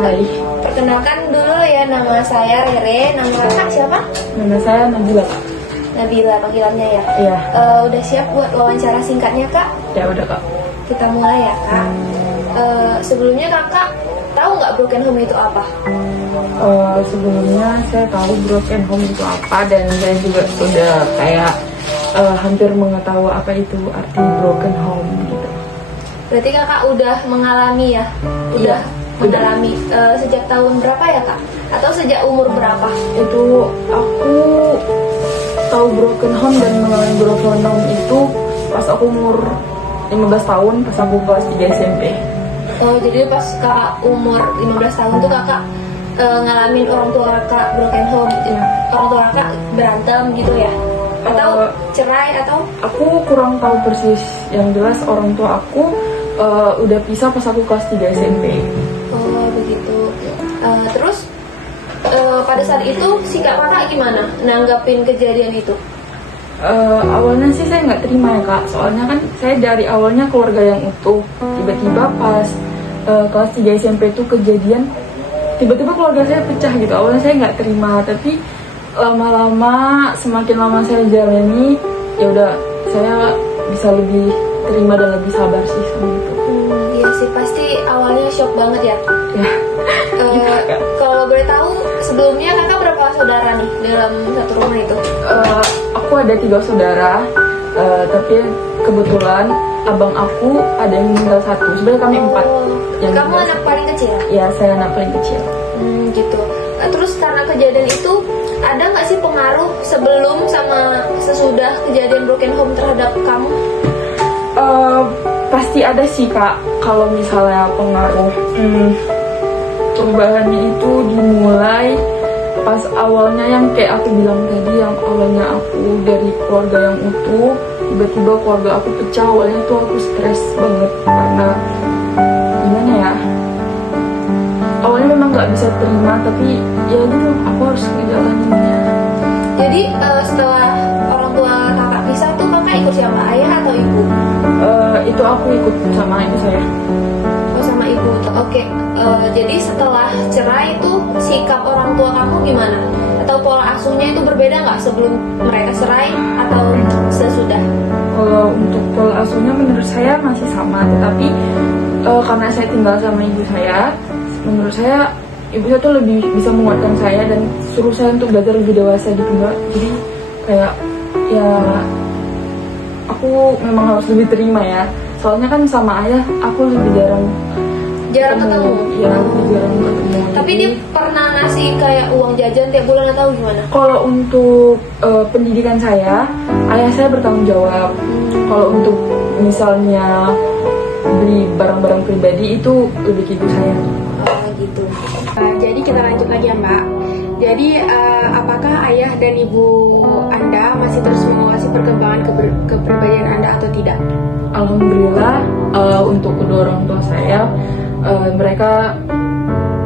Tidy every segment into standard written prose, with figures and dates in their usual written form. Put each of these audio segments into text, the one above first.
Hai. Perkenalkan dulu ya, nama saya Rere. Nama kakak siapa? Nama saya Nabila, Kak. Nabila panggilannya ya? Iya. Udah siap buat wawancara singkatnya, Kak? Ya udah, Kak. Kita mulai ya, Kak. Sebelumnya kakak tahu nggak broken home itu apa? Sebelumnya saya tahu broken home itu apa, dan saya juga sudah kayak hampir mengetahui apa itu arti broken home gitu. Berarti kakak udah mengalami ya? Udah mengalami. Sejak tahun berapa ya, Kak? Atau sejak umur berapa? Itu aku tahu broken home dan mengalami broken home itu pas aku umur 15 tahun, pas aku kelas 3 SMP. Oh, jadi pas kakak umur 15 tahun tuh kakak ngalamin orang tua kakak broken home gitu. Orang tua kakak berantem gitu ya? Atau cerai atau? Aku kurang tahu persis. Yang jelas orang tua aku udah pisah pas aku kelas 3 SMP. Oh, begitu. Terus pada saat itu sikap kakak gimana nanggapin kejadian itu? Awalnya sih saya nggak terima ya, Kak. Soalnya kan saya dari awalnya keluarga yang utuh. Tiba-tiba pas kelas 3 SMP itu kejadian, tiba-tiba keluarga saya pecah gitu. Awalnya saya nggak terima, tapi lama-lama, semakin lama saya jalani, ya udah saya bisa lebih terima dan lebih sabar sih sama itu. Iya sih, pasti awalnya shock banget ya. Ya. Kalau boleh tahu sebelumnya kakak berapa saudara nih dalam satu rumah itu? Aku ada 3 saudara, tapi kebetulan abang aku ada yang meninggal 1. Sebenarnya kami 4. Yang kamu anak paling kecil? Ya, saya anak paling kecil. Gitu. Terus karena kejadian itu ada nggak sih pengaruh sebelum sama sesudah kejadian broken home terhadap kamu? Pasti ada sih, Kak. Kalau misalnya pengaruh, perubahannya itu dimulai pas awalnya yang kayak aku bilang tadi, yang awalnya aku dari keluarga yang utuh, tiba-tiba keluarga aku pecah. Awalnya tuh aku stres banget karena gimana ya, awalnya memang nggak bisa terima, tapi ya gitu, aku harus ngejalaninnya. Jadi setelah orang tua kakak pisah tuh kakak ikut siapa, ayah atau ibu? Itu aku ikut sama ibu saya. Oh, sama ibu. Oke. Jadi setelah cerai itu sikap orang tua kamu gimana? Atau pola asuhnya itu berbeda nggak sebelum mereka cerai atau sesudah? Kalau untuk pola asuhnya menurut saya masih sama, tetapi karena saya tinggal sama ibu saya, menurut saya ibu saya tuh lebih bisa menguatkan saya dan suruh saya untuk belajar lebih dewasa gitu, Mbak. Jadi kayak ya aku memang harus lebih terima ya. Soalnya kan sama ayah aku lebih jarang ketemu. Ya, lebih jarang ketemu. Tapi dia pernah ngasih kayak uang jajan tiap bulan atau gimana? Kalau untuk pendidikan saya, ayah saya bertanggung jawab. Kalau untuk misalnya beli barang-barang pribadi itu lebih ke ibu saya. Gitu. Jadi kita lanjut lagi ya, Mbak. Jadi apakah ayah dan ibu Anda masih terus mengawasi perkembangan kepribadian Anda atau tidak? Alhamdulillah, untuk kedua orang tua saya, mereka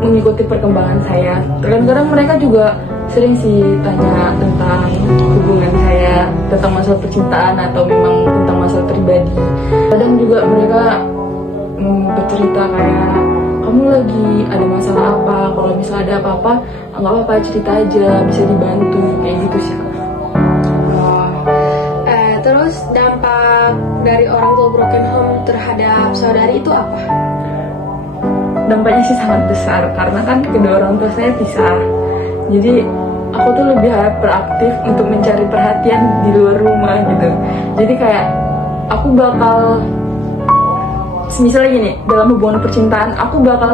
mengikuti perkembangan saya. Kadang-kadang mereka juga sering sih tanya tentang hubungan saya, tentang masalah percintaan atau memang tentang masalah pribadi. Kadang juga mereka bercerita kayak, kamu lagi ada masalah apa? Kalau misalnya ada apa-apa, nggak apa-apa, cerita aja, bisa dibantu, kayak gitu sih. Terus dampak dari orang tua broken home terhadap saudari itu apa? Dampaknya sih sangat besar, karena kan kedua orang tua saya pisah. Jadi aku tuh lebih hyperaktif untuk mencari perhatian di luar rumah gitu. Jadi kayak aku bakal, misalnya gini, dalam hubungan percintaan aku bakal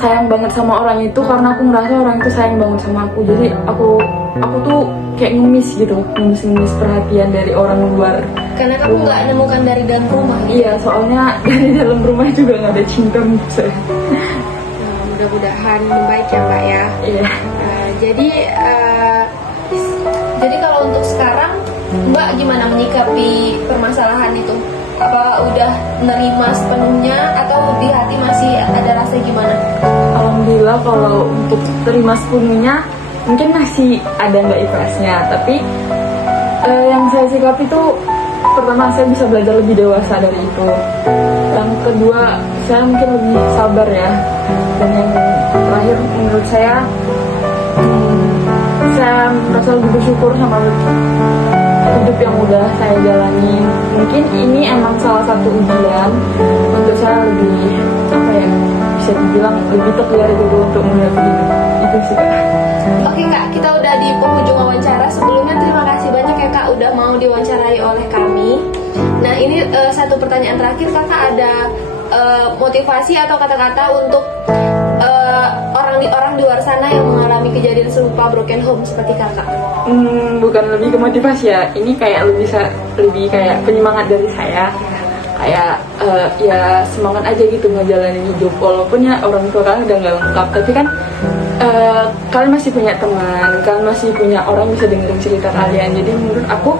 sayang banget sama orang itu karena aku ngerasa orang itu sayang banget sama aku. Jadi aku tuh kayak ngemis gitu, ngemis perhatian dari orang luar. Karena kamu nggak nemukan dari dalam rumah. Iya, soalnya dari dalam rumah juga nggak ada cinta menurut saya. Mudah-mudahan membaik ya, Mbak ya. Iya. Jadi kalau untuk sekarang Mbak gimana menyikapi permasalahan itu? Apa udah nerima sepenuhnya atau di hati masih ada rasa gimana? Alhamdulillah, kalau untuk terima sepenuhnya mungkin masih ada nggak ikhlasnya, tapi yang saya sikapi tuh pertama saya bisa belajar lebih dewasa dari itu. Yang kedua, saya mungkin lebih sabar ya. Dan yang terakhir menurut saya merasa lebih bersyukur sama hidup yang udah saya jalani. Mungkin ini emang salah satu ujian untuk saya lebih bisa dibilang lebih clear gitu untuk melihat hidup. Itu sih Kak. Oke Kak, kita udah di penghujung wawancara. Sebelumnya terima kasih banyak ya Kak udah mau diwawancarai oleh kami. Nah ini satu pertanyaan terakhir, Kakak ada motivasi atau kata-kata untuk orang di luar sana yang mengalami kejadian serupa broken home seperti Kakak? Bukan lebih ke motivasi ya, ini kayak lebih kayak penyemangat dari saya. Kayak ya semangat aja gitu ngejalanin hidup, walaupun ya orang tua kalian udah nggak lengkap, tapi kan kalian masih punya teman, kalian masih punya orang yang bisa dengerin cerita kalian. Jadi menurut aku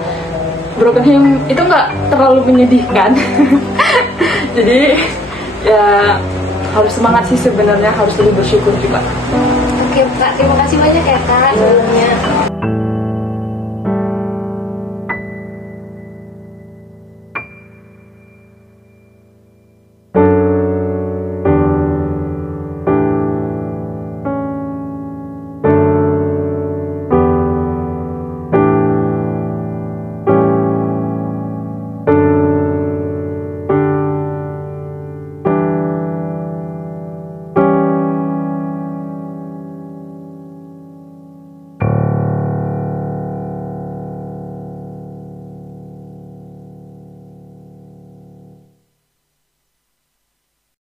broken home itu nggak terlalu menyedihkan. Jadi ya harus semangat sih sebenarnya, harus lebih bersyukur juga. Oke Kak, terima kasih banyak ya Kak sebelumnya.